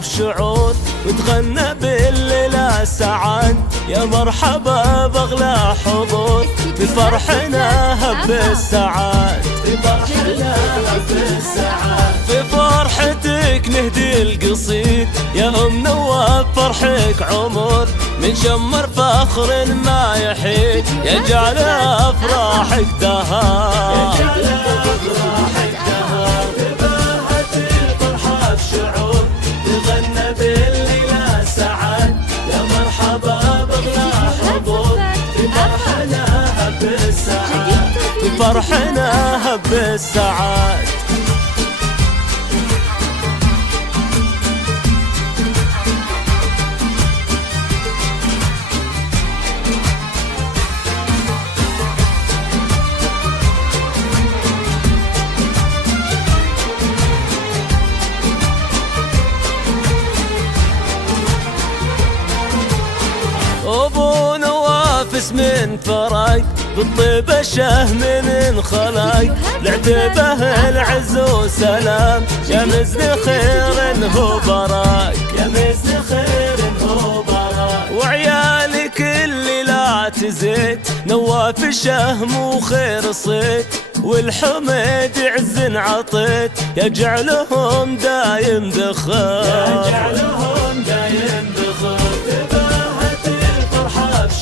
بشعور وتغنى بالليلة سعاد. يا مرحبا بأغلى حضور في فرحنا هب السعاد، في فرحنا هب السعاد. في فرحتك نهدي القصيد يا أم نواف، فرحك عمر من شمر فخر ما يحيد، يجعل أفراحك دهار، يجعل أفراحك دهار. تباهت الفرحة بشعور تغنى بالليلة سعاد. يا مرحبا بأغلى حضور في فرحنا هب السعاد، في فرحنا هب السعاد. أبو نواف اسم فرق بالطيبة شهم انخلق، لعتبه العز وسلام يا مزن خير هو براك، يا مزن خير هو براك. وعيالك اللي لا تزيد نواف الشهم وخير صيت، والحميد عز عطيت يجعلهم دايم ذخر، يجعلهم دايم ذخر.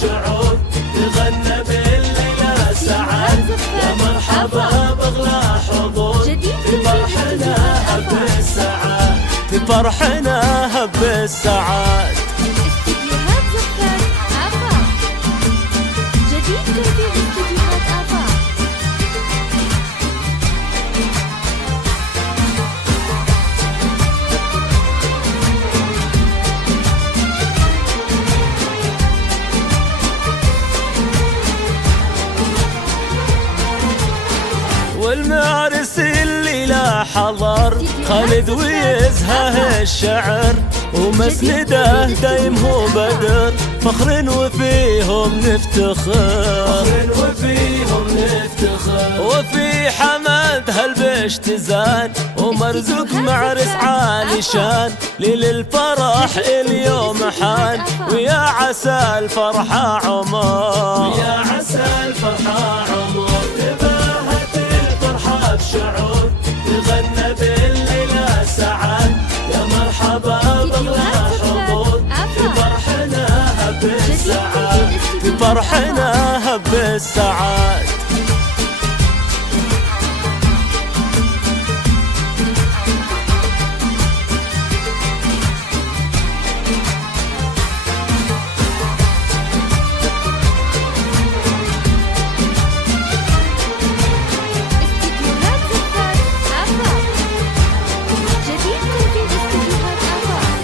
شعور تغنى بالليلة سعاد. يا مرحبا بأغلى حضور في فرحنا هب السعاد، في فرحنا هب السعاد. استديوهات زفاف آفاق، جديد تنفيذ استديوهات آفاق. والمعرس اللي لا حضر خالد ويزهه الشعر، ومسنده دايم هو بدر فخر وفيهم نفتخر، فخر وفيهم نفتخر. وفي حمد هالبش تزان ومرزوق معرس عالي شان، ليل الفرح اليوم حان ويا عسى الفرحة عمر، ويا عسى الفرحة عمر. بشعور تغنى بالليلة سعاد. يا مرحبا بأغلى حضور في فرحنا هب السعاد، في فرحنا هب السعاد.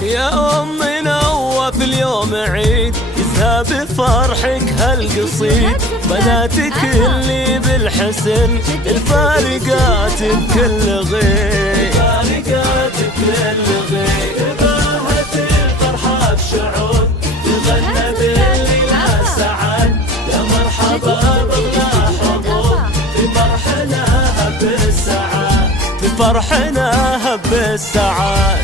يا أم نواف اليوم عيد يزهى بفرحك هالقصيد، بناتك اللي بالحسن الفارقات بكل غير، الفارقات بكل غير. تباهت الفرحة بشعور تغنى بالليلة سعاد. يا مرحبا بأغلى حضور في فرحنا هب السعاد، في فرحنا هب السعاد.